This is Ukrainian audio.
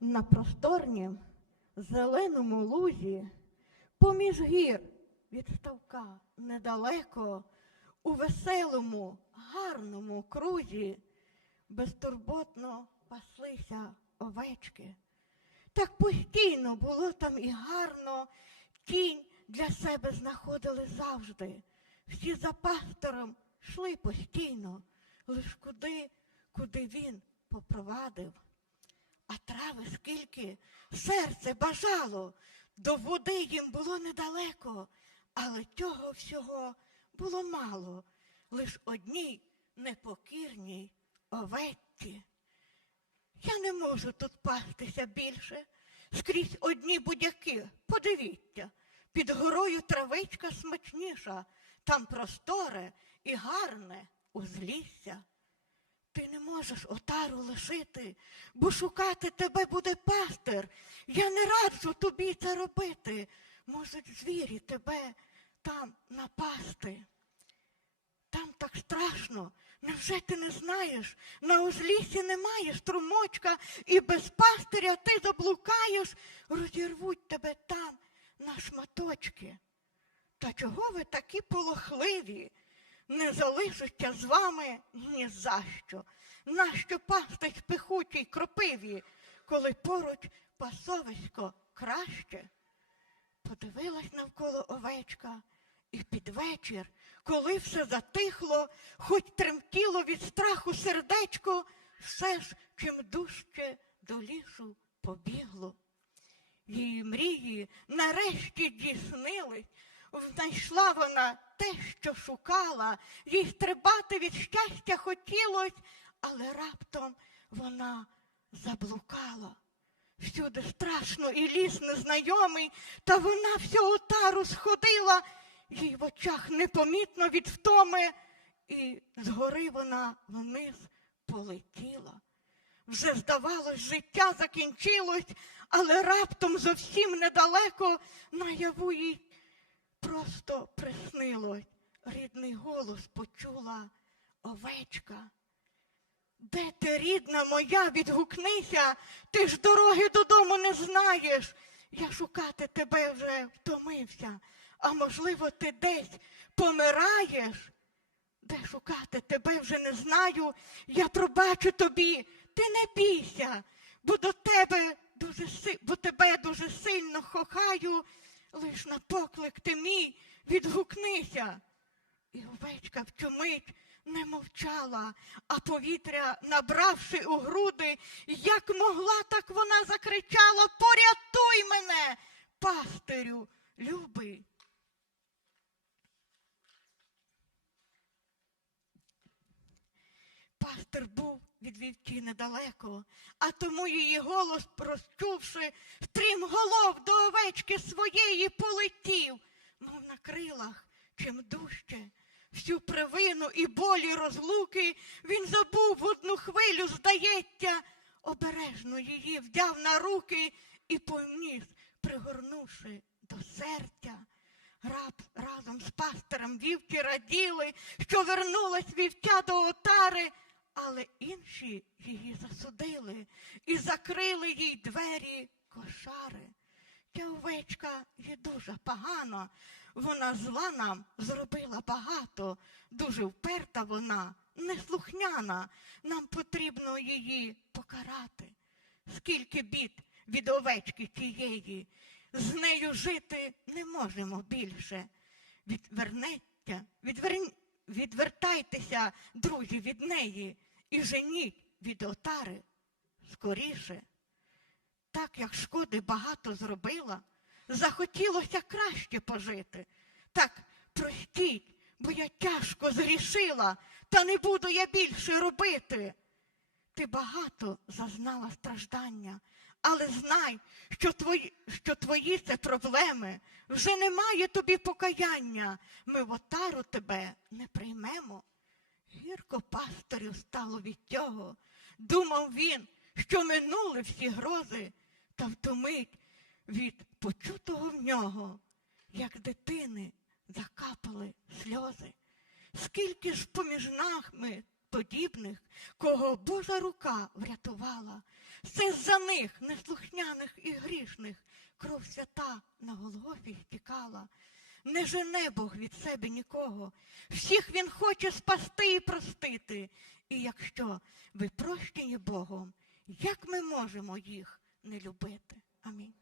на просторнім зеленому лузі, поміж гір від ставка недалеко, у веселому, гарному крузі, безтурботно паслися овечки. Так постійно було там і гарно, кінь для себе знаходили завжди. Всі за пастором йшли постійно, лиш куди, куди він попровадив. Трави скільки серце бажало, до води їм було недалеко, але цього всього було мало, лиш одній непокірній овечці. Я не можу тут пастися більше. Скрізь одні будяки. Подивіться, під горою травичка смачніша, там просторе і гарне узлісся. Ти не можеш отару лишити, бо шукати тебе буде пастир. Я не раджу тобі це робити. Можуть звірі тебе там напасти. Там так страшно. Невже ти не знаєш? На узліссі немає струмочка, і без пастиря ти заблукаєш, розірвуть тебе там на шматочки. Та чого ви такі полохливі? Не залишуся з вами ні за що. Нащо пастись пихучій кропиві, коли поруч пасовисько краще? Подивилась навколо овечка, і під вечір, коли все затихло, хоч тремтіло від страху сердечко, все ж чим дужче до лісу побігло. Її мрії нарешті дійснились. Знайшла вона те, що шукала, їй стрибати від щастя хотілось, але раптом вона заблукала. Всюди страшно і ліс незнайомий, та вона всю отару сходила, їй в очах непомітно від втоми, і згори вона вниз полетіла. Вже, здавалось, життя закінчилось, але раптом зовсім недалеко наяву їй просто приснилось. Рідний голос почула овечка. Де ти, рідна моя, відгукнися, ти ж дороги додому не знаєш. Я шукати тебе вже втомився, а можливо, ти десь помираєш. Де шукати тебе вже не знаю, я пробачу тобі, ти не бійся, бо до тебе дуже бо тебе дуже сильно кохаю, лиш на поклик ти мій відгукнися. І овечка в цю мить не мовчала, а повітря, набравши у груди, як могла, так вона закричала Порятуй мене, пастирю, любий. Пастир був від вівці недалеко, а тому її голос, розчувши, стрімголов до овечки своєї полетів, мов на крилах, чим дужче. Всю привину і болі розлуки він забув в одну хвилю, здається, обережно її вдяв на руки і поніс, пригорнувши до серця. Раб разом з пастирем вівки раділи, що вернулась вівця до отари, але інші її засудили і закрили їй двері кошари. Ця овечка є дуже погана, вона зла нам зробила багато, дуже вперта вона, неслухняна, нам потрібно її покарати. Скільки бід від овечки тієї, з нею жити не можемо більше. Відвернеться, відвер... відвертайтеся, друзі, від неї і женіть від отари скоріше. Так як шкоди багато зробила, захотілося краще пожити. Так простіть, бо я тяжко згрішила, та не буду я більше робити. Ти багато зазнала страждання, але знай, що твої, що твої це проблеми. Вже немає тобі покаяння. Ми в отару тебе. Пастирю стало від цього. Думав він, що минули всі грози, та втомить від почутого в нього, як дитини закапали сльози. Скільки ж поміж нами подібних, кого Божа рука врятувала, Це за них, неслухняних і грішних, кров свята на Голгофі стікала. Не жене Бог від себе нікого. Всіх Він хоче спасти і простити. І якщо ви прощені Богом, як ми можемо їх не любити? Амінь.